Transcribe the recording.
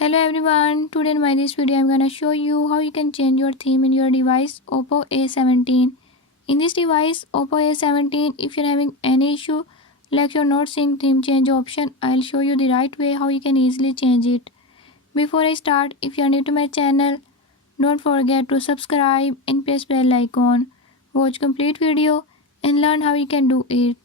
Hello everyone, today in this video I'm gonna show you how you can change your theme in your device Oppo A17. In this device Oppo A17, if you're having any issue like you're not seeing theme change option, I'll show you the right way how you can easily change it. Before I start, if you're new to my channel, don't forget to subscribe and press bell icon. Watch complete video and learn how you can do it.